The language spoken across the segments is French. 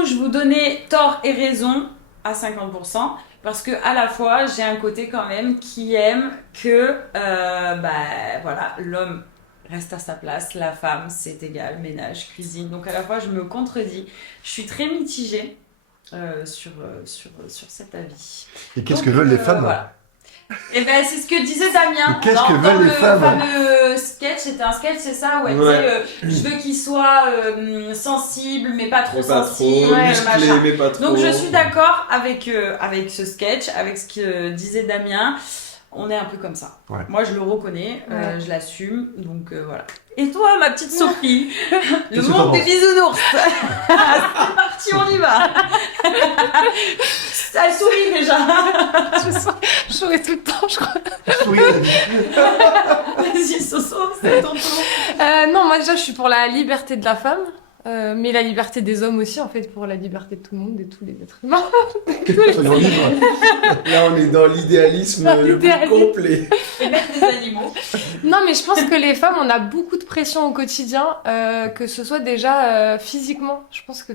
coup, je vous donnais tort et raison à 50%, parce que à la fois, j'ai un côté quand même qui aime que, voilà, l'homme reste à sa place, la femme, c'est égal, ménage, cuisine. Donc à la fois, je me contredis. Je suis très mitigée sur cet avis. Et qu'est-ce Donc, que veulent les femmes? voilà. Et ben c'est ce que disait Damien Et qu'est-ce que dans veulent les le femmes? fameux sketch. C'était un sketch, c'est ça, où elle Ouais. disait je veux qu'il soit sensible mais pas trop Mais pas trop, sensible, musclé, machin. mais pas trop. Donc je suis d'accord avec ce sketch, avec ce que disait Damien. On est un peu comme ça. Ouais. Moi je le reconnais, Ouais. je l'assume, donc voilà. Et toi, ma petite Sophie, le Qu'est-ce que t'en monde des penses? bisounours. C'est parti, on y va. Elle sourit déjà. Je souris tout le temps, je crois. Souris. Vas-y, Soso, c'est ton tour. Non, moi déjà, je suis pour la liberté de la femme, mais la liberté des hommes aussi, en fait, pour la liberté de tout le monde, de tous les êtres humains. Soyons libres. Là, on est dans l'idéalisme Dans le plus l'idéalisme. complet. Et mettre des animaux. Non, mais je pense que les femmes, on a beaucoup de pression au quotidien, que ce soit déjà physiquement. Je pense que,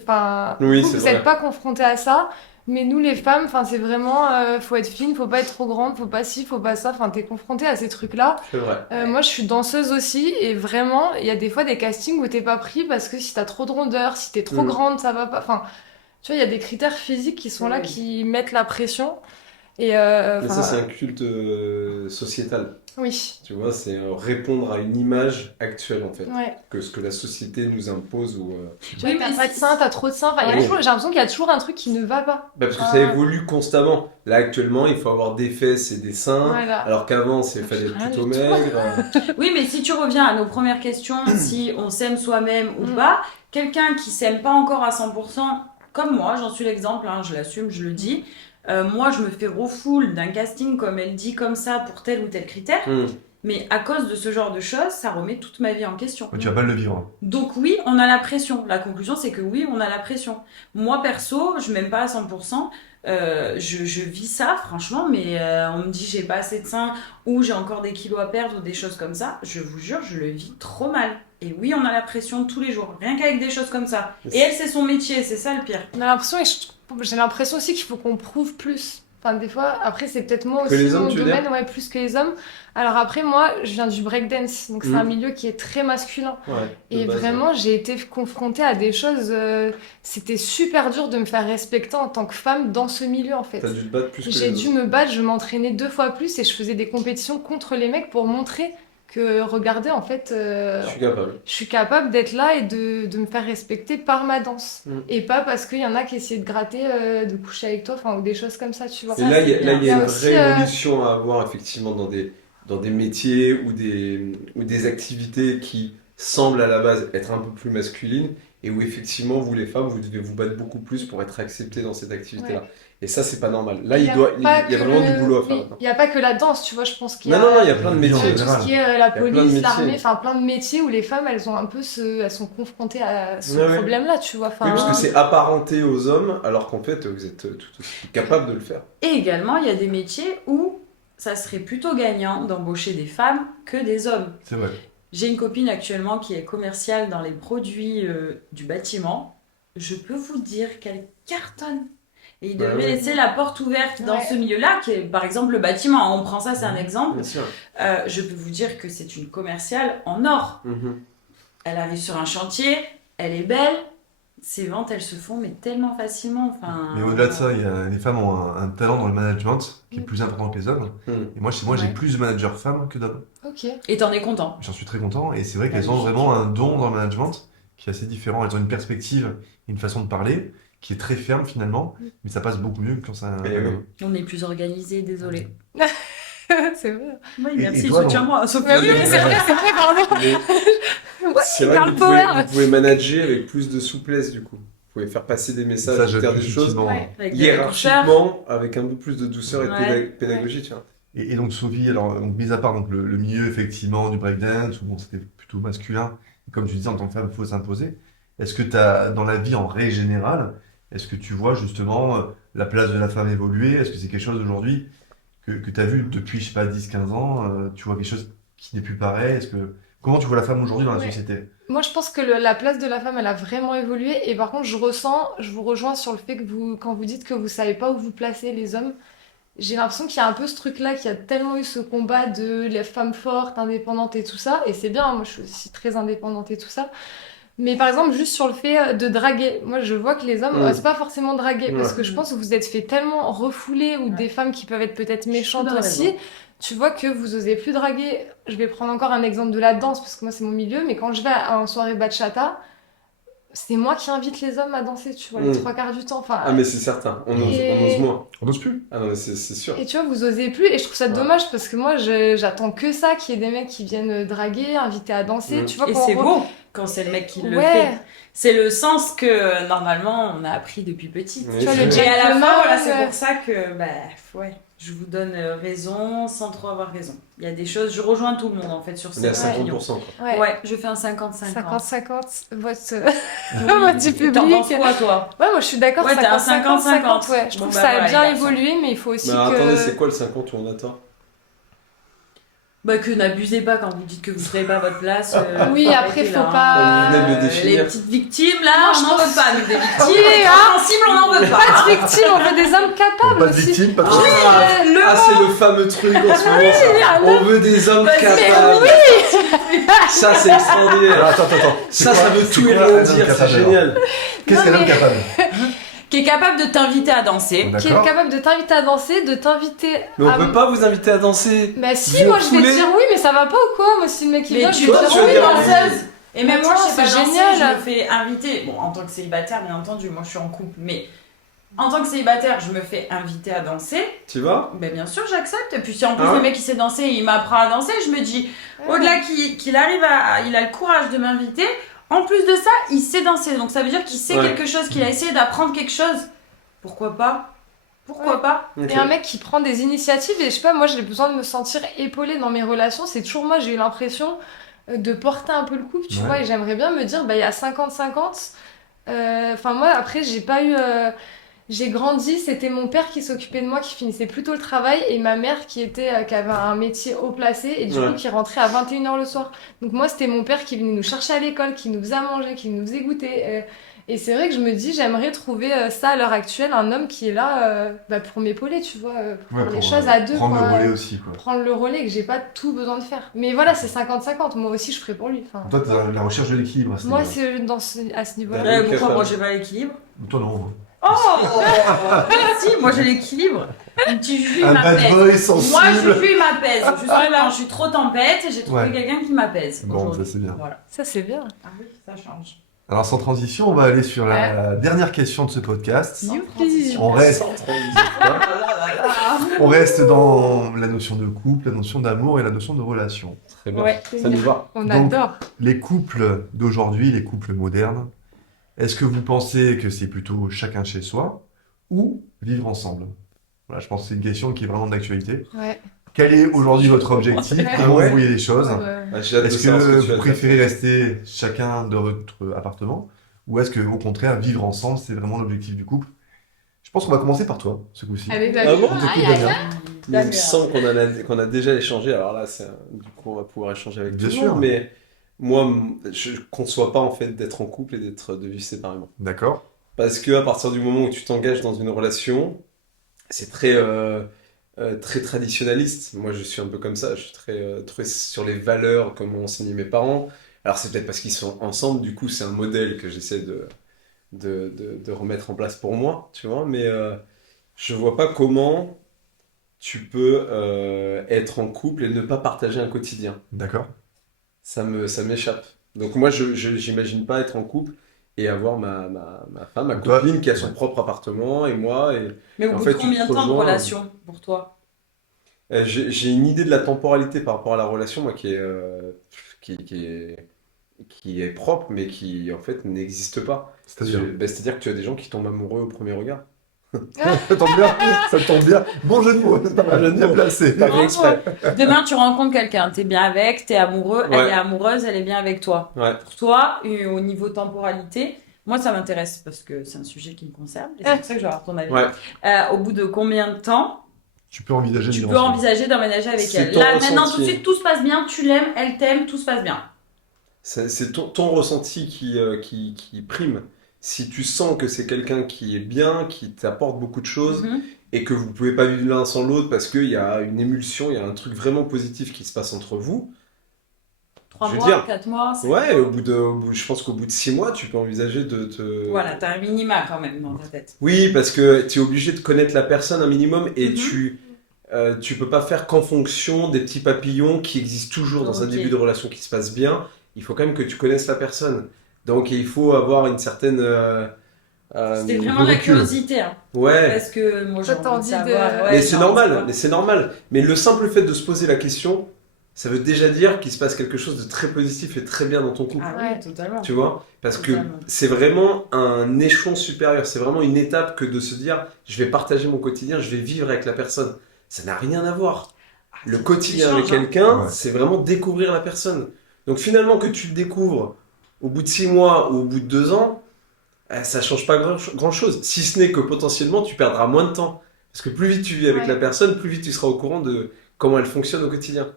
Oui, vous c'est n'êtes vrai. pas confrontés à ça. Mais nous, les femmes, c'est vraiment, faut être fine, faut pas être trop grande, faut pas ci, faut pas ça. Enfin, t'es confrontée à ces trucs-là. C'est vrai. Moi, je suis danseuse aussi, et vraiment, il y a des fois des castings où t'es pas pris parce que si t'as trop de rondeur, si t'es trop Mm. grande, ça va pas. Enfin, tu vois, il y a des critères physiques qui sont là, Oui. qui mettent la pression. Et Mais ça, c'est un culte sociétal. oui, Tu vois, c'est répondre à une image actuelle, en fait. ouais. Que ce que la société nous impose ou... Tu vois, Oui, t'as mais pas de si- seins, t'as trop de seins. Enfin, il y a Oui. toujours, j'ai l'impression qu'il y a toujours un truc qui ne va pas. Bah, parce que Ah. ça évolue constamment. Là, actuellement, il faut avoir des fesses et des seins. Voilà. Alors qu'avant, il fallait être Rien plutôt du tout. maigre. Oui, mais si tu reviens à nos premières questions, si on s'aime soi-même ou Mm. pas, quelqu'un qui s'aime pas encore à 100%, comme moi, j'en suis l'exemple, hein, je l'assume, je le dis. Moi, je me fais refoule d'un casting, comme elle dit, comme ça, pour tel ou tel critère. Hmm. Mais à cause de ce genre de choses, ça remet toute ma vie en question. Tu vas pas le vivre. Donc oui, on a la pression. La conclusion, c'est que oui, on a la pression. Moi, perso, je m'aime pas à 100%. Je vis ça, franchement, mais on me dit j'ai pas assez de seins ou j'ai encore des kilos à perdre ou des choses comme ça. Je vous jure, je le vis trop mal. Et oui, on a la pression tous les jours, rien qu'avec des choses comme ça. Et elle, c'est son métier, c'est ça le pire. On a l'impression, et j'ai l'impression aussi qu'il faut qu'on prouve plus. Enfin, des fois, après, c'est peut-être moi Que aussi, les hommes, mon tu veux domaine, ouais, plus que les hommes. Alors après, moi, je viens du breakdance, donc c'est Mm. un milieu qui est très masculin. Ouais, de Et base, vraiment, j'ai été confrontée à des choses, c'était super dur de me faire respecter en tant que femme dans ce milieu, en fait. T'as dû te battre plus que J'ai les dû autres. me battre, je m'entraînais 2 fois plus et je faisais des compétitions contre les mecs pour montrer que, regardez, en fait, Je suis capable. je suis capable d'être là et de me faire respecter par ma danse. Mm. Et pas parce qu'il y en a qui essaient de gratter, de coucher avec toi, ou des choses comme ça, tu vois. Et là, il y a c'est une bien. vraie Il y a aussi, évolution à avoir, effectivement, dans des métiers ou des activités qui semblent à la base être un peu plus masculines et où, effectivement, vous, les femmes, vous devez vous battre beaucoup plus pour être acceptées dans cette activité-là. Ouais. Et ça, c'est pas normal. Là, il y pas a que vraiment du boulot à faire oui, maintenant. il n'y a pas que la danse, tu vois, je pense qu'il y Non, a... non, non, il y a plein de Oui, en métiers. tout général. ce qui est la Il y a plein de police, métiers. l'armée, enfin plein de métiers où les femmes, elles ont un peu elles sont confrontées à ce Ouais, ouais. problème-là, tu vois. Oui, Enfin, parce que c'est apparenté aux hommes, alors qu'en fait, vous êtes tout aussi capable de le faire. Et également, il y a des métiers où ça serait plutôt gagnant d'embaucher des femmes que des hommes. C'est vrai. J'ai une copine actuellement qui est commerciale dans les produits du bâtiment. Je peux vous dire qu'elle cartonne. Et il Bah devrait ouais. laisser la porte ouverte dans Ouais. ce milieu-là, qui est par exemple le bâtiment. On prend ça, c'est un exemple. Bien sûr. Je peux vous dire que c'est une commerciale en or. Mhm. Elle arrive sur un chantier, elle est belle. Ses ventes, elles se font mais tellement facilement. Enfin, Mais au-delà de ça, les femmes ont un talent dans le management qui est plus important que les hommes. Mhm. Et moi, chez moi, j'ai Ouais. plus de managers femmes que d'hommes. ok. Et t'en es content. J'en suis très content. Et c'est vrai qu'elles ont Magnifique. vraiment un don dans le management qui est assez différent. Elles ont une perspective et une façon de parler qui est très ferme finalement. Mais ça passe beaucoup mieux que quand c'est un Eh oui. homme. On est plus organisé, désolé. C'est vrai. Oui, Et merci, toi, soutiens-moi. Sophie. Ouais, oui, c'est vrai, pardon. Mais Ouais, c'est vrai que girl power. vous pouvez manager avec plus de souplesse, du coup. Vous pouvez faire passer des messages, Ça, dire des j'appuie choses effectivement. Ouais. Avec des douceurs. hiérarchiquement, avec un peu plus de douceur et de Ouais. pédagogie, tu vois. Et donc Sophie, alors donc, mis à part donc, le milieu effectivement du breakdance, où bon, c'était plutôt masculin, et comme tu disais en tant que femme, il faut s'imposer. Est-ce que tu as, dans la vie en règle générale, est-ce que tu vois justement la place de la femme évoluer? Est-ce que c'est quelque chose aujourd'hui que tu as vu depuis, je sais pas, 10-15 ans? Tu vois quelque chose qui n'est plus pareil? Comment tu vois la femme aujourd'hui dans la Ouais. société? Moi, je pense que la place de la femme, elle a vraiment évolué. Et par contre, je vous rejoins sur le fait que quand vous dites que vous savez pas où vous placer les hommes, j'ai l'impression qu'il y a un peu ce truc-là, qu'il y a tellement eu ce combat de les femmes fortes, indépendantes et tout ça. Et c'est bien, moi, je suis aussi très indépendante et tout ça. Mais par exemple, juste sur le fait de draguer, moi je vois que les hommes osent pas forcément draguer parce que je pense que vous êtes fait tellement refouler ou des femmes qui peuvent être peut-être méchantes aussi. Tu vois que vous osez plus draguer. Je vais prendre encore un exemple de la danse parce que moi c'est mon milieu, mais quand je vais à une soirée bachata, c'est moi qui invite les hommes à danser, tu vois, les trois quarts du temps. Enfin, Ah, mais c'est certain, on ose moins. On n'ose plus. Ah non, mais c'est sûr. et tu vois, vous osez plus, et je trouve ça dommage parce que moi j'attends que ça, qu'il y ait des mecs qui viennent draguer, inviter à danser. Tu vois, Et quand c'est beau quand c'est le mec qui le Ouais. fait. C'est le sens que normalement on a appris depuis petite. Oui, Tu vois, c'est le vrai. Et à la gentleman, fin, voilà, c'est pour ça que, je vous donne raison sans trop avoir raison. Il y a des choses, je rejoins tout le monde en fait sur On est à cette opinion. 50%. Quoi. Ouais. Ouais, je fais un 50-50. 50-50, vote Oui. du public. T'en penses quoi, toi? Ouais, moi je suis d'accord, Ouais, t'es un 50-50, ouais. Je Bon, trouve bah que ça a voilà, bien les garçons. évolué, mais il faut aussi Mais que... attendez, c'est quoi le 50 où on attend? Bah, que n'abusez pas quand vous dites que vous ne serez pas à votre place. Oui, après, arrêtez, faut là, pas- Vous venez de le Les définir. petites victimes, là, Non, on je n'en pense- veut pas, nous, des victimes. Oui, Les hein. sensibles, on n'en veut pas. Pas de victimes, on veut des hommes capables Pas de aussi. victime, pas de C'est le fameux truc en ce moment, ça. On veut des hommes Vas-y, capables. Ça, c'est extraordinaire. Attends. Ça veut C'est tout et quoi rien un homme dire, c'est capable, alors génial. Qu'est-ce Non, qu'un homme mais- capable? Qui est capable de t'inviter à danser. Qui est D'accord. capable de t'inviter à danser, de t'inviter Mais on à... peut pas vous inviter à danser. Bah si, Vous moi je vais foulez. dire oui, mais ça va pas ou quoi? Moi si le mec il Mais vient, tu je vais vois, dire tu vas oui, dire danseuse. Et même moi, Attends, je sais pas c'est danser, génial. je me fais inviter. Bon, en tant que célibataire, bien entendu, moi je suis en couple, mais en tant que célibataire, je me fais inviter à danser. Tu vas? Ben bien sûr, j'accepte. Et puis si en plus Ah ouais. le mec il sait danser, il m'apprend à danser, je me dis, au-delà qu'il arrive il a le courage de m'inviter, en plus de ça, il sait danser. Donc ça veut dire qu'il sait Ouais. quelque chose, qu'il a essayé d'apprendre quelque chose. Pourquoi pas? Pourquoi Ouais. pas? Ok. Et un mec qui prend des initiatives, et je sais pas, moi j'ai besoin de me sentir épaulée dans mes relations. C'est toujours moi, j'ai eu l'impression de porter un peu le couple, tu Ouais. vois, et j'aimerais bien me dire, bah il y a 50-50. Enfin, moi après, j'ai pas eu. J'ai grandi, c'était mon père qui s'occupait de moi, qui finissait plutôt le travail, et ma mère qui avait un métier haut placé, et du Ouais. coup qui rentrait à 21h le soir. Donc moi, c'était mon père qui venait nous chercher à l'école, qui nous faisait à manger, qui nous faisait goûter. Et c'est vrai que je me dis, j'aimerais trouver ça à l'heure actuelle, un homme qui est là pour m'épauler, tu vois, pour Ouais, les pour, choses à deux. prendre quoi. le relais aussi, quoi. Prendre le relais, que j'ai pas tout besoin de faire. Mais voilà, c'est 50-50, moi aussi je ferai pour lui. Enfin, Toi, t'as la recherche de l'équilibre à ce moi, niveau-là. c'est à ce niveau-là. Ouais. Pourquoi capable. moi j'ai pas l'équilibre? Toi, non. Oh si, moi j'ai l'équilibre. Un petit jus, il Un bad m'apaise. boy Moi, sensible. Juju, il m'apaise. Justement, quand je suis trop tempête, j'ai trouvé Ouais. quelqu'un qui m'apaise. Bon, aujourd'hui. ça, c'est bien. Voilà. Ça, c'est bien. Ah oui, ça change. Alors, sans transition, on va aller sur la dernière question de ce podcast. Youpi. On reste, Sans transition. on reste dans la notion de couple, la notion d'amour et la notion de relation. Très bien. Ouais. Ça nous va. On Donc, adore. Les couples d'aujourd'hui, les couples modernes, est-ce que vous pensez que c'est plutôt chacun chez soi ou vivre ensemble? Voilà, je pense que c'est une question qui est vraiment d'actualité. Ouais. Quel est aujourd'hui votre objectif? Ouais. Comment Ouais. vous voyez les choses? Ouais. Ah, j'ai hâte de Est-ce savoir ce que tu vous vas préférez rester chacun dans votre appartement ou est-ce que au contraire vivre ensemble c'est vraiment l'objectif du couple? Je pense qu'on va commencer par toi ce coup-ci. Allez, Ah David. bon On t'écoute, Damien. Il me semble qu'on a déjà échangé. Alors là, du coup, on va pouvoir échanger avec Bien tout le sûr. monde. Mais moi, je ne conçois pas en fait d'être en couple et de vivre séparément. D'accord. Parce que à partir du moment où tu t'engages dans une relation, c'est très traditionnaliste. Moi, je suis un peu comme ça. Je suis très sur les valeurs comme m'ont enseigné mes parents. Alors, c'est peut-être parce qu'ils sont ensemble. Du coup, c'est un modèle que j'essaie de remettre en place pour moi, tu vois. Mais je vois pas comment tu peux être en couple et ne pas partager un quotidien. D'accord. Ça m'échappe. Donc moi, je j'imagine pas être en couple et avoir ma femme, ma Toi- copine qui a son ouais. propre appartement et moi. Mais au En bout fait, de tu combien te de temps de rejoins. relation pour toi? J'ai une idée de la temporalité par rapport à la relation, moi, qui est propre, mais qui en fait n'existe pas. C'est-à-dire. C'est-à-dire que tu as des gens qui tombent amoureux au premier regard. Ça tombe bien. Ça tombe bien. Bon jeu de mots. Bien placé. Pas fait exprès. Demain, tu rencontres quelqu'un, t'es bien avec, t'es amoureux, elle Ouais. est amoureuse, elle est bien avec toi. Ouais. Pour toi, au niveau temporalité, moi ça m'intéresse parce que c'est un sujet qui me concerne et c'est pour ça que je vais avoir ton avis. Ouais. Au bout de combien de temps Tu peux envisager de tu vivre peux ensemble. envisager d'emménager avec C'est elle? ton Là, maintenant, ressenti. tout de suite, tout se passe bien, tu l'aimes, elle t'aime, tout se passe bien. C'est ton ressenti qui prime. Si tu sens que c'est quelqu'un qui est bien, qui t'apporte beaucoup de choses, Mhm. et que vous pouvez pas vivre l'un sans l'autre parce qu'il y a une émulsion, il y a un truc vraiment positif qui se passe entre vous, 3 je veux mois, dire, 4 mois, 5 ouais, mois. je pense qu'au bout de 6 mois, tu peux envisager de te... Voilà, t'as un minima quand même dans ta tête. Oui, parce que tu es obligé de connaître la personne un minimum et Mhm. tu peux pas faire qu'en fonction des petits papillons qui existent toujours dans un Ok. début de relation qui se passe bien. Il faut quand même que tu connaisses la personne. Donc il faut avoir une certaine... C'était de vraiment de la recul. curiosité, hein. ouais, Parce que moi j'ai Toi, t'as envie de envie de- savoir. Ouais, mais j'ai c'est envie de normal, savoir. mais c'est normal. Mais le simple fait de se poser la question, ça veut déjà dire qu'il se passe quelque chose de très positif et très bien dans ton couple. Ah Ouais. oui, totalement. Tu vois? Parce que Totalement. c'est vraiment un échelon supérieur. C'est vraiment une étape que de se dire, je vais partager mon quotidien, je vais vivre avec la personne. Ça n'a rien à voir. Le quotidien avec change, hein. quelqu'un, Ouais. c'est vraiment découvrir la personne. Donc finalement, que tu le découvres au bout de 6 mois ou au bout de 2 ans, ça change pas grand-chose. Si ce n'est que potentiellement, tu perdras moins de temps. Parce que plus vite tu vis avec Ouais. la personne, plus vite tu seras au courant de comment elle fonctionne au quotidien.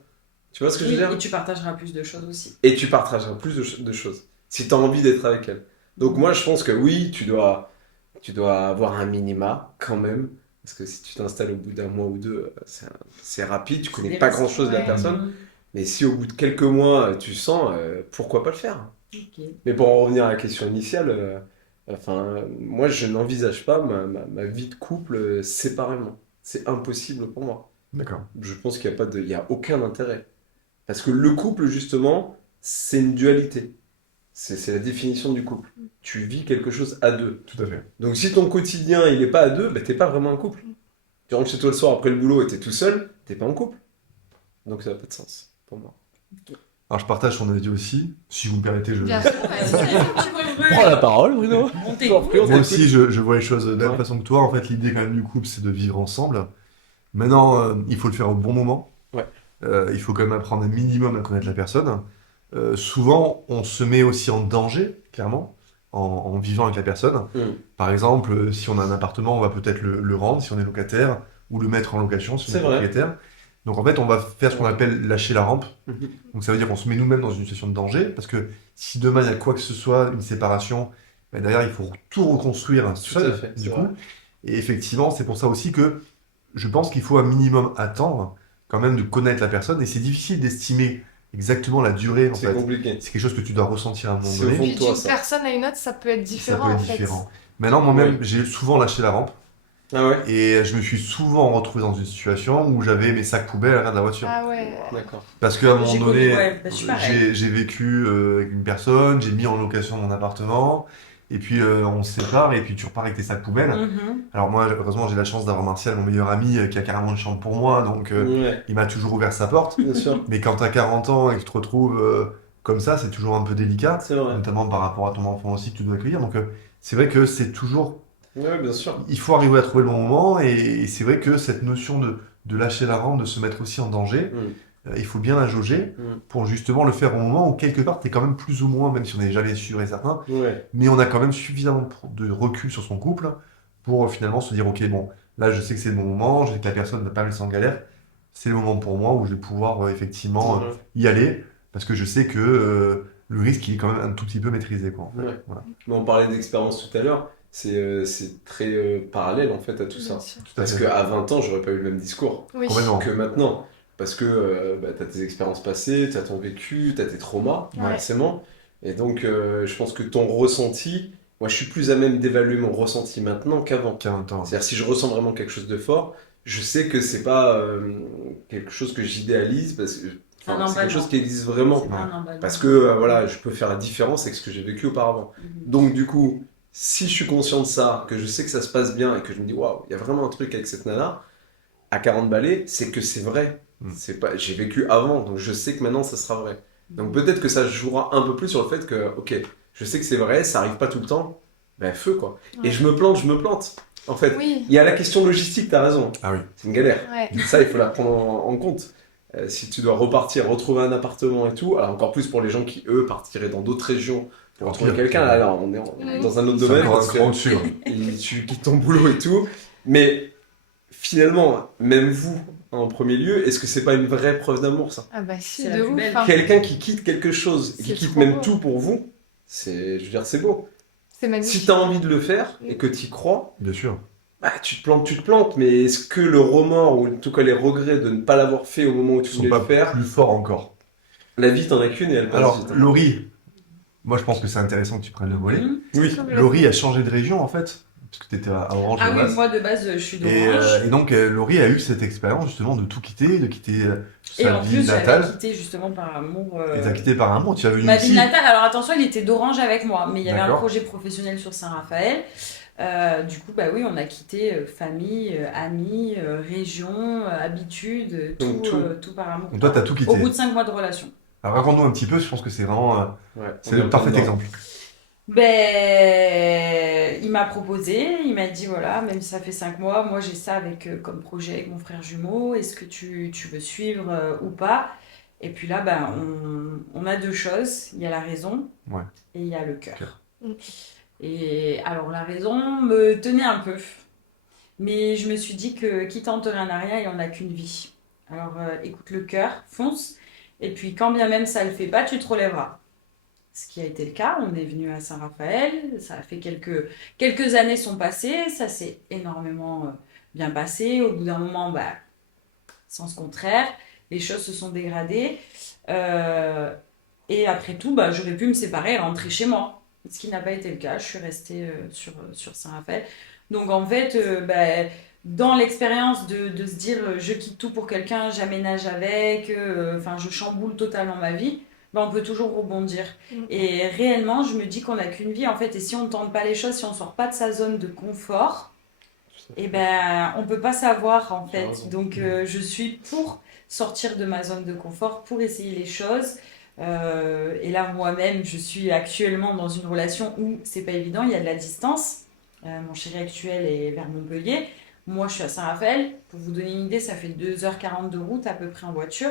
Tu vois ce que je veux Oui, dire? et tu partageras plus de choses aussi. Et tu partageras plus de choses. Si tu as envie d'être avec elle. Donc moi, je pense que oui, tu dois avoir un minima quand même. Parce que si tu t'installes au bout d'un mois ou deux, c'est rapide, tu connais des pas risques. grand-chose de la Ouais. personne. Mais si au bout de quelques mois, tu sens, pourquoi pas le faire? Ok. Mais pour en revenir à la question initiale, moi je n'envisage pas ma vie de couple séparément. C'est impossible pour moi. D'accord. Je pense qu'il n'y a il y a aucun intérêt. Parce que le couple, justement, c'est une dualité. C'est la définition du couple. Tu vis quelque chose à deux. Tout à fait. Donc si ton quotidien, il n'est pas à deux, bah, t'es pas vraiment un couple. Tu rentres chez toi le soir après le boulot et t'es tout seul, t'es pas en couple. Donc ça n'a pas de sens pour moi. Alors je partage ton avis aussi. Si vous me permettez, je... Bien sûr, Vas-y, vas-y. vas-y, tu peux Prends la parole, Bruno. On t'écoute. Moi aussi, je vois les choses de la même Ouais. façon que toi. En fait, l'idée quand même du couple, c'est de vivre ensemble. Maintenant, il faut le faire au bon moment. Ouais. Il faut quand même apprendre un minimum à connaître la personne. Souvent, on se met aussi en danger, clairement, en vivant avec la personne. Mm. Par exemple, si on a un appartement, on va peut-être le rendre si on est locataire, ou le mettre en location si on C'est est vrai. propriétaire. Donc en fait, on va faire ce qu'on appelle lâcher la rampe. Mhm. Donc ça veut dire qu'on se met nous-mêmes dans une situation de danger, parce que si demain il y a quoi que ce soit, une séparation, ben derrière il faut tout reconstruire Tout à seul, fait, du c'est coup. vrai. Et effectivement, c'est pour ça aussi que je pense qu'il faut un minimum attendre quand même de connaître la personne, et c'est difficile d'estimer exactement la durée en C'est fait. compliqué. C'est quelque chose que tu dois ressentir à un moment C'est au donné. fond de Puis toi, d'une ça. personne à une autre, ça peut être Ça différent peut être en fait. différent. Maintenant, moi-même, Oui. j'ai souvent lâché la rampe, Ah ouais? et je me suis souvent retrouvé dans une situation où j'avais mes sacs poubelles à l'arrière de la voiture. Ah ouais. D'accord. Parce qu'à un moment J'ai connu, donné, ouais, bah, je suis pareil. j'ai vécu avec une personne, j'ai mis en location mon appartement, et puis on se sépare, et puis tu repars avec tes sacs poubelles. Mhm. Alors moi, heureusement, j'ai la chance d'avoir Martial, mon meilleur ami, qui a carrément une chambre pour moi, donc Ouais, il m'a toujours ouvert sa porte. bien sûr. Mais quand tu as 40 ans et que tu te retrouves comme ça, c'est toujours un peu délicat, C'est vrai. notamment par rapport à ton enfant aussi que tu dois accueillir. Donc c'est vrai que c'est toujours... Ouais, bien sûr. Il faut arriver à trouver le bon moment, et c'est vrai que cette notion de lâcher la rampe, de se mettre aussi en danger, Mm. il faut bien la jauger Mm. pour justement le faire au moment où quelque part tu es quand même plus ou moins, même si on n'est jamais sûr et certain, Ouais. mais on a quand même suffisamment de recul sur son couple pour finalement se dire, ok, bon, là je sais que c'est le bon moment, je sais que la personne ne va pas me laisser en galère, c'est le moment pour moi où je vais pouvoir effectivement Ouais. y aller, parce que je sais que le risque il est quand même un tout petit peu maîtrisé, quoi, en fait. Ouais. Voilà, Mais on parlait d'expérience tout à l'heure, c'est très parallèle en fait à tout ça. Bien sûr. tout à Parce fait. qu'à 20 ans, j'aurais pas eu le même discours Oui. Complètement. que maintenant. Parce que tu as tes expériences passées, tu as ton vécu, tu as tes traumas, Ouais. forcément. Et donc, je pense que ton ressenti, moi je suis plus à même d'évaluer mon ressenti maintenant qu'avant. 40 ans. C'est-à-dire si je ressens vraiment quelque chose de fort, je sais que c'est pas quelque chose que j'idéalise, parce que Un c'est quelque emballement. chose qui existe vraiment. C'est pas un emballement. Parce que voilà, je peux faire la différence avec ce que j'ai vécu auparavant. Mhm. Donc du coup, si je suis conscient de ça, que je sais que ça se passe bien et que je me dis waouh, il y a vraiment un truc avec cette nana, à 40 balais, c'est que c'est vrai. Mm. C'est pas, j'ai vécu avant, donc je sais que maintenant ça sera vrai. Donc peut-être que ça jouera un peu plus sur le fait que, ok, je sais que c'est vrai, ça arrive pas tout le temps, ben feu quoi. Ouais. Et je me plante. En fait, Oui. il y a la question logistique, t'as raison, Ah oui. c'est une galère. Ouais. Ça, il faut la prendre en compte. Si tu dois repartir, retrouver un appartement et tout, alors encore plus pour les gens qui, eux, partiraient dans d'autres régions pour En retrouver pire. quelqu'un, là, on est dans un autre C'est domaine, encore un parce que cran au-dessus. tu quittes ton boulot et tout. Mais finalement, même vous, en premier lieu, est-ce que c'est pas une vraie preuve d'amour, ça? Ah bah si, C'est la de plus ouf. belle. Hein. Quelqu'un qui quitte quelque chose, et qui C'est quitte trop même beau. tout pour vous, je veux dire, c'est beau. C'est Si magnifique. t'as envie de le faire et que t'y crois, Bien sûr. bah, tu te plantes, mais est-ce que le remords, ou en tout cas les regrets de ne pas l'avoir fait au moment où tu Ils sont voulais pas le faire, plus forts encore. la vie t'en a qu'une et elle passe Alors, vite. Laurie, moi je pense que c'est intéressant que tu prennes le volet. Oui. Laurie a changé de région en fait, parce que tu étais à Orange Ah de oui, base. moi de base, je suis Et, d'Orange. et donc, Laurie a eu cette expérience justement de tout quitter, de quitter Et sa en ville plus, j'avais natale. quitté justement par amour. Et t'as quitté par amour, tu as venu Ma ville ici. natale, alors attention, il était d'Orange avec moi, mais il y avait un D'accord. projet professionnel sur Saint-Raphaël. Du coup, bah oui, on a quitté famille, amis, région, habitudes, Donc, tout par amour. Donc toi, t'as tout Au quitté. bout de 5 mois de relation. Alors raconte-nous un petit peu, je pense que c'est vraiment Ouais, c'est on est le en parfait plein dedans. exemple. Ben, il m'a proposé, il m'a dit voilà, même si ça fait 5 mois, moi j'ai ça avec, comme projet avec mon frère jumeau, est-ce que tu veux suivre ou pas? Et puis là, ben, on a deux choses, il y a la raison Ouais. et il y a le cœur. Cœur. Et alors la raison me tenait un peu, mais je me suis dit que qui tente rien n'a rien et on n'a qu'une vie. Alors écoute le cœur, fonce, et puis quand bien même ça le fait pas, tu te relèveras. Ce qui a été le cas, on est venu à Saint-Raphaël, ça a fait quelques années sont passées, ça s'est énormément bien passé. Au bout d'un moment, bah, sens contraire, les choses se sont dégradées. Et après tout, bah, j'aurais pu me séparer et rentrer chez moi. Ce qui n'a pas été le cas, je suis restée sur Saint-Raphaël. Donc en fait, bah, dans l'expérience de se dire je quitte tout pour quelqu'un, j'aménage avec, enfin je chamboule totalement ma vie, ben, on peut toujours rebondir. Et réellement, je me dis qu'on n'a qu'une vie en fait, et si on ne tente pas les choses, si on ne sort pas de sa zone de confort, et ben on peut pas savoir en fait. raison. Donc je suis pour sortir de ma zone de confort, pour essayer les choses. Et là moi-même, je suis actuellement dans une relation où c'est pas évident, il y a de la distance. Mon chéri actuel est vers Montpellier. Moi, je suis à Saint-Raphaël. Pour vous donner une idée, ça fait 2h40 de route à peu près en voiture.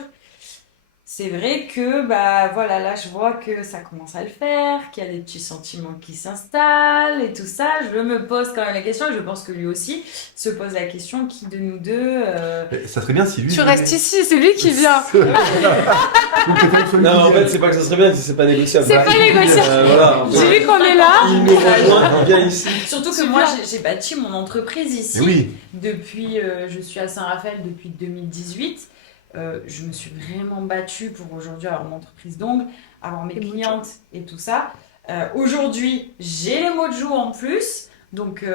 C'est vrai que bah voilà, là je vois que ça commence à le faire, qu'il y a des petits sentiments qui s'installent et tout ça. Je me pose quand même la question et je pense que lui aussi se pose la question qui de nous deux. Mais ça serait bien si lui. Tu restes ici, c'est lui qui vient. Non, en fait, c'est pas que ça serait bien, c'est pas négociable. C'est pas négociable. Voilà. J'ai vu qu'on est là. Il nous rejoint, il vient ici. Surtout que Super. moi j'ai bâti mon entreprise ici. Mais oui, Depuis, je suis à Saint-Raphaël depuis 2018. Je me suis vraiment battue pour aujourd'hui avoir mon entreprise d'ongles, avoir mes Et clientes et tout ça. Aujourd'hui, j'ai les mojo en plus. Donc,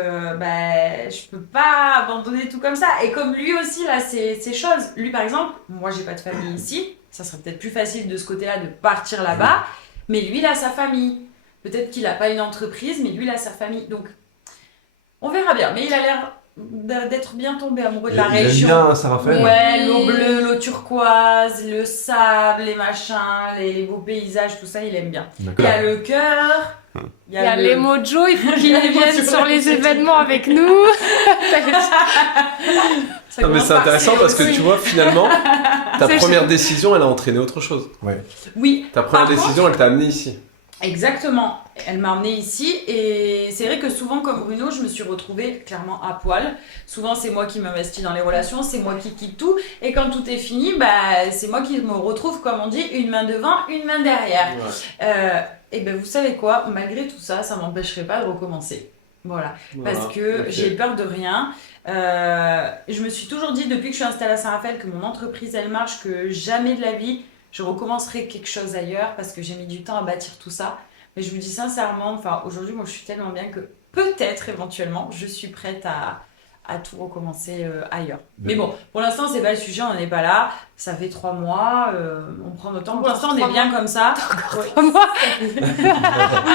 bah, je peux pas abandonner tout comme ça. Et comme lui aussi, là, ces choses. Lui, par exemple, moi, j'ai pas de famille ici. Ça serait peut-être plus facile de ce côté-là de partir là-bas. Mais lui, il a sa famille. Peut-être qu'il a pas une entreprise, mais lui, il a sa famille. Donc, on verra bien. Mais il a l'air d'être bien tombé amoureux de la il aime région. bien Saint-Raphaël. Ouais, l'eau bleue, l'eau turquoise, le sable, les machins, les beaux paysages, tout ça, il aime bien. Il D'accord. y a le cœur, Il y a les mojo, il faut qu'ils Les viennent mojo, sur les c'est événements avec nous. Ça Non, mais commence c'est par intéressant c'est parce que aussi. tu vois, finalement, ta C'est première décision, elle a entraîné autre chose. Oui, Ta première Par décision, elle t'a amené ici. exactement. Elle m'a emmenée ici et c'est vrai que souvent, comme Bruno, je me suis retrouvée clairement à poil. Souvent, c'est moi qui m'investis dans les relations, c'est moi qui quitte tout. Et quand tout est fini, bah, c'est moi qui me retrouve, comme on dit, une main devant, une main derrière. Et ben vous savez quoi, malgré tout ça, ça m'empêcherait pas de recommencer. Voilà. Parce que Ok. j'ai peur de rien. Je me suis toujours dit, depuis que je suis installée à Saint-Raphaël, que mon entreprise, elle marche, que jamais de la vie, je recommencerai quelque chose ailleurs parce que j'ai mis du temps à bâtir tout ça. Mais je me dis sincèrement, enfin, aujourd'hui, moi, je suis tellement bien que peut-être, éventuellement, je suis prête à tout recommencer ailleurs. Mais bon, pour l'instant, c'est pas le sujet, on n'en est pas là. Ça fait 3 mois, on prend notre temps. Pour l'instant, on est bien comme ça. Ouais. Moi,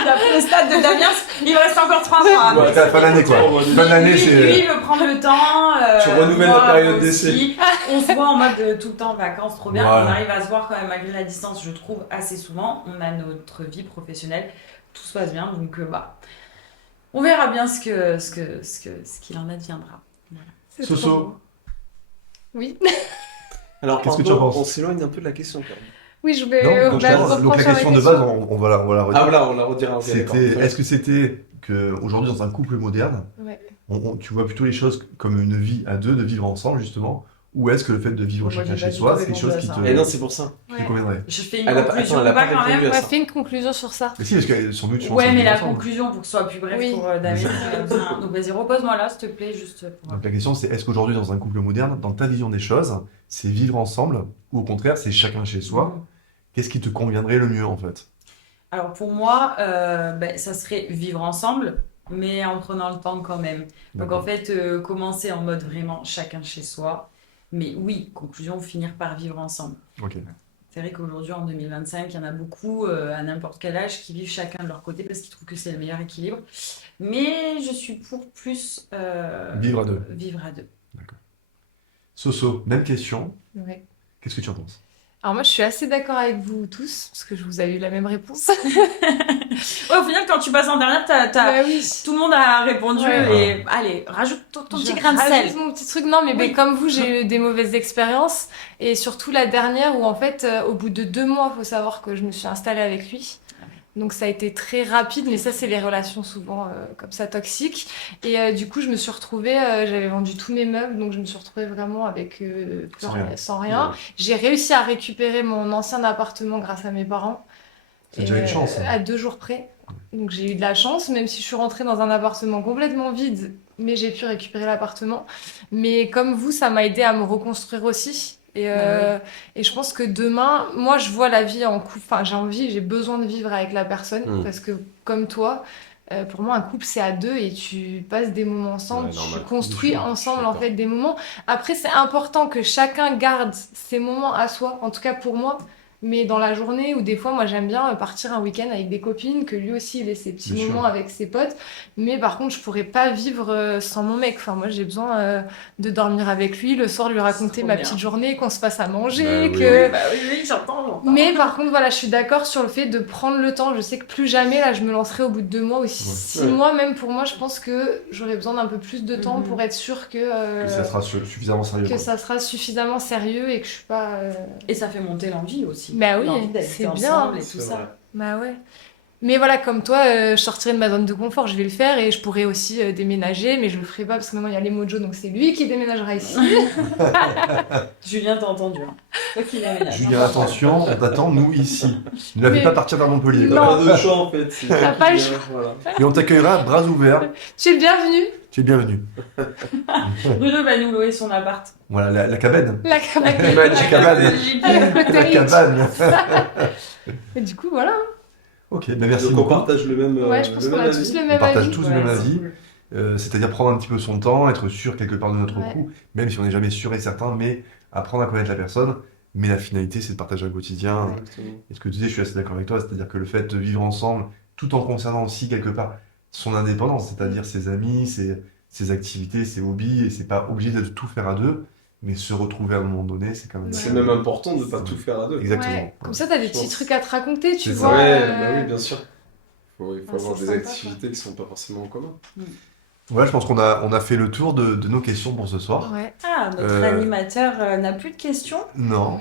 D'après le stade de Damien, il me reste encore 3 mois. Ouais, Mais t'as fin d'année quoi. Lui, Fin d'année, lui, c'est. lui, il veut prendre le temps. Tu renouvelles moi la période aussi. On se voit en mode tout le temps en vacances, trop bien. Voilà. On arrive à se voir quand même malgré la distance, je trouve, assez souvent. On a notre vie professionnelle, tout se passe bien. Donc, bah, on verra bien ce qu'il en adviendra. c'est trop Soso. beau. Oui. Alors, Qu'est-ce que tu pardon, en penses on s'éloigne un peu de la question quand même. Oui, je vais. Non, donc, bah, je donc reprends la sur question de base, on va la redire. Ah voilà, on la redira. Ok, d'accord. C'était, est-ce que c'était que aujourd'hui dans un couple moderne, Ouais. tu vois plutôt les choses comme une vie à deux, de vivre ensemble justement, Ou est-ce que le fait de vivre Moi, chacun j'ai chez pas du soi, tout c'est quelque chose répondu qui à te, ça. Et non, c'est pour ça. qui Ouais. te conviendrait? Je fais une Elle a pas- conclusion attends, elle a ou pas pas quand répondu même? à Ouais, ça. fais une conclusion sur ça. Mais si, parce que son but, je pense, Ouais, c'est de mais vivre la ensemble. conclusion, pour que ce soit plus bref Oui. pour David. Donc vas-y, repose-moi là, s'il te plaît, juste pour... Donc la question, c'est est-ce qu'aujourd'hui, dans un couple moderne, dans ta vision des choses, c'est vivre ensemble ou au contraire, c'est chacun chez soi? Qu'est-ce qui te conviendrait le mieux en fait? Alors pour moi, ça serait vivre ensemble, mais en prenant le temps quand même. Donc en D'accord. fait, commencer en mode vraiment chacun chez soi. Mais oui, conclusion, finir par vivre ensemble. Ok. C'est vrai qu'aujourd'hui, en 2025, il y en a beaucoup à n'importe quel âge qui vivent chacun de leur côté parce qu'ils trouvent que c'est le meilleur équilibre. Mais je suis pour plus Vivre à deux. vivre à deux. D'accord. Soso, même question. Ouais. Qu'est-ce que tu en penses? Alors moi, je suis assez d'accord avec vous tous, parce que je vous ai eu la même réponse. Ouais, au final, quand tu passes en dernière, Bah oui. tout le monde a répondu Ouais. et allez, rajoute ton Je petit grain de sel. rajoute mon petit truc. Non, mais Oui. comme vous, j'ai eu des mauvaises expériences. Et surtout la dernière où, en fait, au bout de 2 mois, il faut savoir que je me suis installée avec lui. Donc ça a été très rapide, mais ça, c'est les relations souvent comme ça toxiques. Et du coup, je me suis retrouvée, j'avais vendu tous mes meubles, donc je me suis retrouvée vraiment avec plus Sans rien, rien. sans rien. J'ai réussi à récupérer mon ancien appartement grâce à mes parents. C'est déjà Et, une chance, hein. À 2 jours près. Donc j'ai eu de la chance, même si je suis rentrée dans un appartement complètement vide, mais j'ai pu récupérer l'appartement. Mais comme vous, ça m'a aidé à me reconstruire aussi. Et je pense que demain, moi, je vois la vie en couple. Enfin, j'ai besoin de vivre avec la personne. Parce que, comme toi, pour moi, un couple, c'est à deux et tu passes des moments ensemble. Ouais, Tu normal. construis Bien sûr, ensemble, je suis en d'accord. fait, des moments. Après, c'est important que chacun garde ses moments à soi. En tout cas, pour moi. Mais dans la journée, ou des fois, moi, j'aime bien partir un week-end avec des copines, que lui aussi, il ait ses petits Bien sûr. moments avec ses potes. Mais par contre, je pourrais pas vivre sans mon mec. Enfin, moi, j'ai besoin de dormir avec lui, le soir, lui raconter trop ma bien. petite journée, qu'on se fasse à manger, Bah oui, que... Oui, j'entends. Mais par contre, voilà, je suis d'accord sur le fait de prendre le temps. Je sais que plus jamais, là, je me lancerai au bout de 2 mois ou 6 Ouais. mois. Même pour moi, je pense que j'aurais besoin d'un peu plus de temps pour être sûre Que ça sera suffisamment sérieux. que quoi. ça sera suffisamment sérieux et que je suis pas... Et ça fait monter l'envie aussi. Bah oui, L'envie d'habiter c'est bien. ensemble et tout C'est ça. vrai. Bah ouais. Mais voilà, comme toi, je sortirai de ma zone de confort, je vais le faire et je pourrais aussi déménager, mais je le ferai pas parce que maintenant il y a les Mojo, donc c'est lui qui déménagera ici. Julien, t'as entendu. Hein. Toi qui l'aménage. Julien, attention, on t'attend, nous, ici. Ne la fais Mais- pas partir vers Montpellier. T'as quoi. Non. pas de choix en fait. c'est T'as toi pas qui le viens, choix. voilà. Et on t'accueillera bras ouverts. Tu es le bienvenu, Tu es bienvenu. Bruno va nous louer son appart. Voilà, la cabane. la cabane. Magic cabane. Avec le La terrier. cabane. Et du coup, voilà. Ok, ben merci Donc on beaucoup. partage le même, Ouais, je pense le qu'on même a tous avis. le On même partage avis. tous le Ouais, même c'est avis. cool. C'est-à-dire prendre un petit peu son temps, être sûr quelque part de notre Ouais. coup, même si on n'est jamais sûr et certain, mais apprendre à connaître la personne. Mais la finalité, c'est de partager un quotidien. Exactement. Et ce que tu disais, je suis assez d'accord avec toi, c'est-à-dire que le fait de vivre ensemble, tout en conservant aussi quelque part son indépendance, c'est-à-dire ses amis, ses activités, ses hobbies, et c'est pas obligé de tout faire à deux, mais se retrouver à un moment donné, c'est quand même... C'est même important de ne pas tout faire à deux. Exactement. Ouais. Comme ça, t'as des Je petits pense. trucs à te raconter, tu C'est ça. vois. Ouais, bah oui, bien sûr. Il faut Ah, avoir c'est des sympa, activités qui sont pas forcément en commun. Voilà, je pense qu'on a fait le tour de nos questions pour ce soir. Ouais. Ah, notre animateur n'a plus de questions. Non.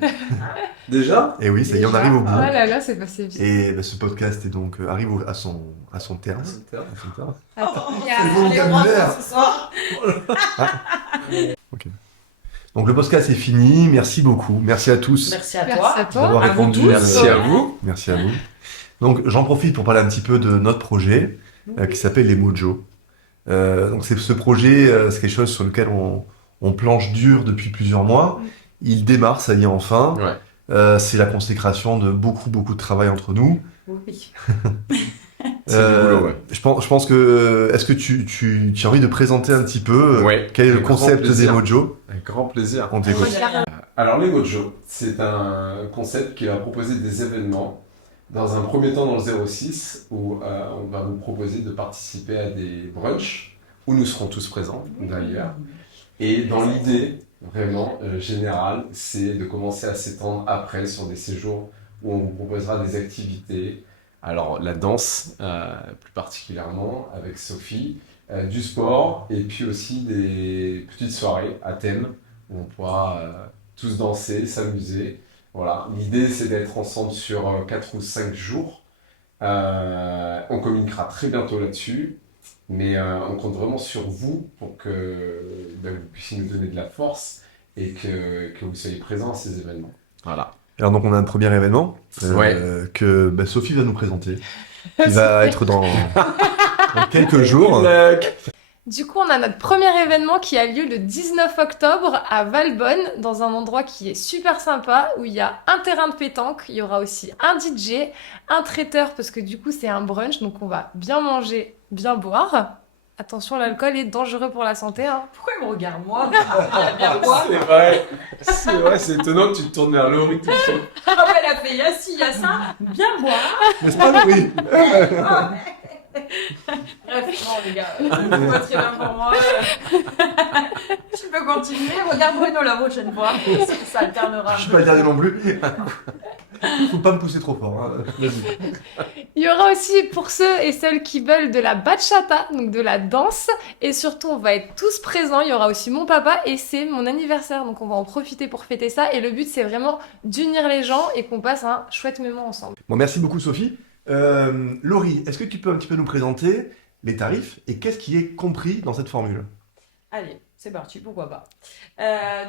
Déjà? Et oui, ça y est, on Déjà. arrive au bout. Ah là là, c'est passé vite. Et bah, ce podcast est donc, arrive à son terme. Super. À son terme. Attends. le vocabulaire. ce soir. Donc le podcast est fini, merci beaucoup, merci à tous Merci à Merci toi. à toi. d'avoir à vous répondu. tous. Merci à vous. Merci à vous. Donc j'en profite pour parler un petit peu de notre projet qui s'appelle les Mojo. Donc c'est ce projet, c'est quelque chose sur lequel on planche dur depuis plusieurs mois. Il démarre, ça y est enfin. Ouais. C'est la consécration de beaucoup de travail entre nous. Oui. C'est du boulot, ouais. Je pense que est-ce que tu as envie de présenter un petit peu Ouais, quel est le avec grand concept des plaisir. Mojo? Avec grand plaisir. On t'écoute. Alors les Mojo, c'est un concept qui va proposer des événements. Dans un premier temps dans le 06, où on va vous proposer de participer à des brunchs, où nous serons tous présents d'ailleurs. Et dans l'idée vraiment générale, c'est de commencer à s'étendre après sur des séjours où on vous proposera des activités. Alors la danse, plus particulièrement avec Sophie, du sport, et puis aussi des petites soirées à thème où on pourra tous danser, s'amuser. Voilà, l'idée c'est d'être ensemble sur 4 ou 5 jours. On communiquera très bientôt là-dessus, mais on compte vraiment sur vous pour que vous puissiez nous donner de la force et que vous soyez présents à ces événements. Voilà. Alors donc on a un premier événement que Sophie va nous présenter, qui va être dans quelques jours. Du coup, on a notre premier événement qui a lieu le 19 octobre à Valbonne, dans un endroit qui est super sympa, où il y a un terrain de pétanque, il y aura aussi un DJ, un traiteur, parce que du coup c'est un brunch, donc on va bien manger, bien boire. Attention, l'alcool est dangereux pour la santé. Hein. Pourquoi il me regarde moi? Bien quoi? C'est vrai, c'est étonnant que tu te tournes vers Laurie tout le temps. Ah ouais, elle a fait, il y a ci, il y a ça, bien boire. N'est-ce pas, Laurie? Bref, non les gars, c'est pas très bien pour moi. Tu peux continuer, regarde Bruno la prochaine fois, ça alternera un Je suis peu. pas le dernier non plus. Faut pas me pousser trop fort. Hein. Vas-y. Il y aura aussi pour ceux et celles qui veulent de la bachata, donc de la danse, et surtout on va être tous présents. Il y aura aussi mon papa et c'est mon anniversaire, donc on va en profiter pour fêter ça. Et le but c'est vraiment d'unir les gens et qu'on passe un chouette moment ensemble. Bon, merci beaucoup Sophie. Laurie, est-ce que tu peux un petit peu nous présenter les tarifs et qu'est-ce qui est compris dans cette formule? Allez, c'est parti, pourquoi pas.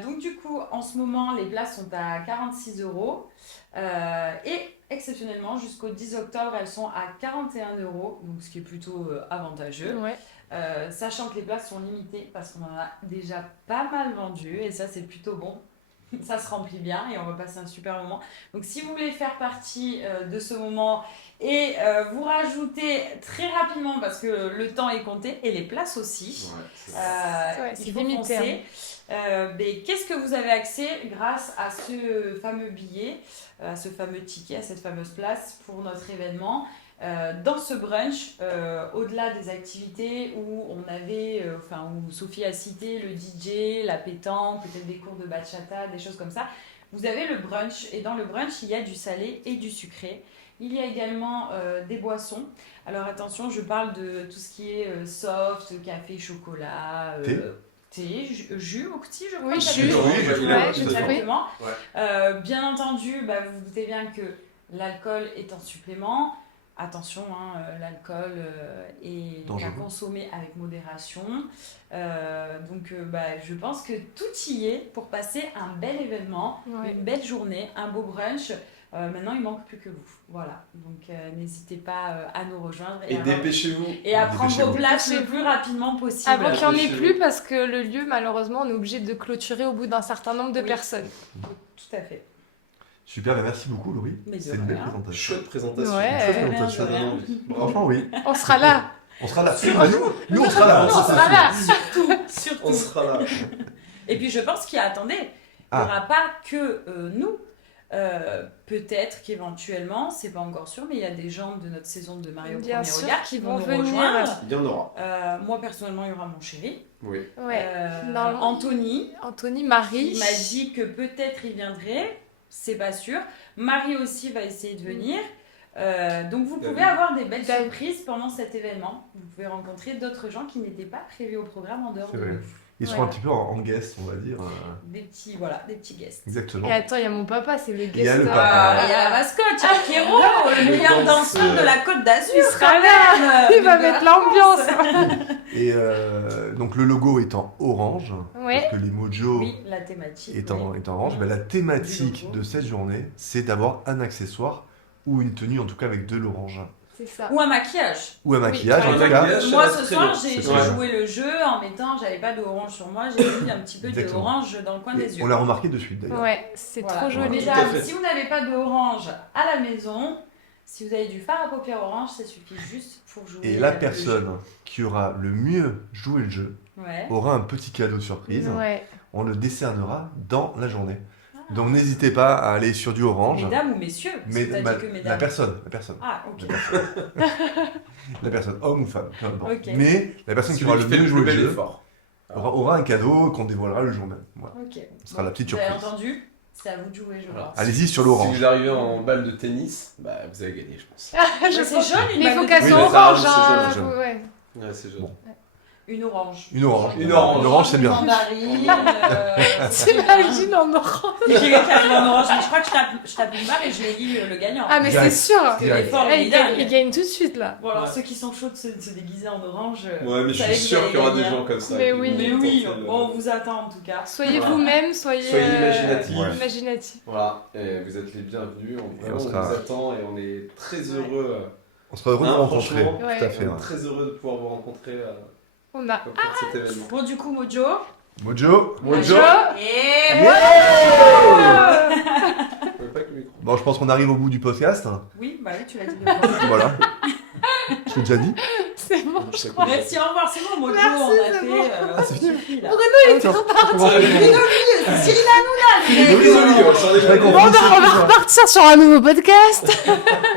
Donc du coup, en ce moment, les places sont à 46 € et exceptionnellement, jusqu'au 10 octobre, elles sont à 41 €, donc ce qui est plutôt avantageux. Ouais. Sachant que les places sont limitées parce qu'on en a déjà pas mal vendu et ça c'est plutôt bon. Ça se remplit bien et on va passer un super moment. Donc si vous voulez faire partie de ce moment et vous rajoutez très rapidement parce que le temps est compté et les places aussi, c'est il faut limité, foncer. Mais qu'est-ce que vous avez accès grâce à ce fameux billet, à ce fameux ticket, à cette fameuse place pour notre événement? Dans ce brunch, au-delà des activités où on avait, où Sophie a cité le DJ, la pétanque, peut-être des cours de bachata, des choses comme ça, vous avez le brunch et dans le brunch il y a du salé et du sucré. Il y a également des boissons. Alors attention, je parle de tout ce qui est soft, café, chocolat, thé, jus au petit, je crois. Oui, que ça jus. s'appelle. Oui, Ouais, Exactement. Ouais. Bien entendu, vous vous doutez bien que l'alcool est en supplément. Attention, l'alcool est à Dangereux. consommer avec modération. Je pense que tout y est pour passer un bel événement, Ouais. une belle journée, un beau brunch. Maintenant, il manque plus que vous. Voilà. Donc, n'hésitez pas à nous rejoindre Et dépêchez-vous. et à prendre vos Dépêchez-vous. places le plus rapidement possible. Avant qu'il n'y en ait Dépêchez-vous. plus, parce que le lieu, malheureusement, on est obligé de clôturer au bout d'un certain nombre de Oui. personnes. Tout à fait. Super, merci beaucoup Laurie. Mais de C'est une belle rien. présentation. Chouette présentation. Ouais. Chouette De rien, présentation. de rien. Franchement, oui. On sera là. On sera là. Nous, on sera là. On ça, c'est sera sûr. là, surtout. On sera là. Et puis je pense qu'il y a, attendez, il n'y Ah. aura pas que nous. Peut-être qu'éventuellement, c'est pas encore sûr, mais il y a des gens de notre saison de Mario Bien Premier sûr, Regard qui vont nous venir. rejoindre. Il y en aura. Moi personnellement, il y aura mon chéri, Oui. Ouais. Normalement, Anthony, Anthony, Marie. qui m'a dit que peut-être il viendrait, c'est pas sûr. Marie aussi va essayer de venir. Donc vous pouvez David. avoir des belles David. surprises pendant cet événement. Vous pouvez rencontrer d'autres gens qui n'étaient pas prévus au programme en dehors C'est de vrai. nous. Ils seront Ouais. un petit peu en guest, on va dire. Des petits guests. Exactement. Et attends, il y a mon papa, c'est le Il y a le guest. papa. Il y a la mascotte, Pierrot, le meilleur danseur de la Côte d'Azur. Il sera quand là. même, Il va de la mettre France. l'ambiance. Et donc le logo est en orange, Ouais. parce que les mojos Oui, la thématique. est en oui. orange. Mais la thématique Du logo. de cette journée, c'est d'avoir un accessoire ou une tenue, en tout cas avec de l'orange. C'est ça. Ou un maquillage. Ou un maquillage, par en tout exemple. cas. Maquillage. Moi, ça ce va très soir, bien. j'ai C'est très joué le jeu en mettant, j'avais pas d'orange sur moi, j'ai mis un petit peu Exactement. d'orange dans le coin Et des yeux. on l'a remarqué de suite d'ailleurs. Ouais, c'est Voilà. trop joli. Déjà, Tout à fait. si vous n'avez pas d'orange à la maison, si vous avez du fard à paupières orange, ça suffit juste pour jouer. Et la le personne qui aura le mieux joué le jeu jeu. Ouais. aura un petit cadeau surprise. Ouais. On le décernera dans la journée. Ah. Donc n'hésitez pas à aller sur du orange. Mesdames ou messieurs parce que t'as dit que la mesdames. personne. Ah, ok. La personne, homme ou femme, peu importe. Ok. Mais la personne qui Celui aura le qui fait mieux le joué plus le bel jeu effort. aura un cadeau qu'on dévoilera le jour même. Voilà. Ok. Ce sera la petite Vous avez surprise. entendu? C'est à vous de jouer, je Voilà. pense. Allez-y sur Si l'orange. vous arrivez en balle de tennis, vous avez gagné, je pense. Mais c'est jaune, Mais il faut balle qu'elle de Oui, soit mais ça orange. arrive, c'est hein. jaune, c'est jaune. Ouais. Ouais, c'est jaune. Bon. Une orange. Une orange. Une orange. Une orange, c'est bien. Mandarine. T'imagines en orange? J'ai quelqu'un qui arrive en orange, mais je crois que je tape une barre et je lis le gagnant. Ah, mais c'est Direct. sûr! Parce que l'effort, Eh, il est il dingue. gagne tout de suite là. Bon, alors Ouais. ceux qui sont chauds de se déguiser en orange. Ouais, mais vous je savez suis que vous sûr qu'il y aura allez des gagner. gens comme ça. Mais qui oui. vont Mais oui, tenter le- on vous attend en tout cas. Soyez Voilà. vous-même, soyez Soyez imaginatifs. Ouais. imaginatifs. Voilà, et vous êtes les bienvenus. Vraiment, on on sera- vous attend et on est très heureux. On sera heureux de vous Hein, rencontrer. franchement, Tout à fait. On est ouais. très heureux de pouvoir vous rencontrer On a pour cet événement. Bon, du coup, Mojo. Mojo. Mojo. Et Yeah Vous pouvez pas avec le micro. Bon, je pense qu'on arrive au bout du podcast. Oui, bah oui, tu l'as dit. Deux fois. Voilà. Je l'ai déjà dit. C'est bon. Je sais quoi. Merci, au revoir, c'est bon, Mojo, Merci, on a c'est fait. bon. c'est fini. suffit, là. Il est trop tard. Cyril Hanouna, Désolé, on s'en est Je serais pas content. Bon, on va repartir sur un nouveau podcast.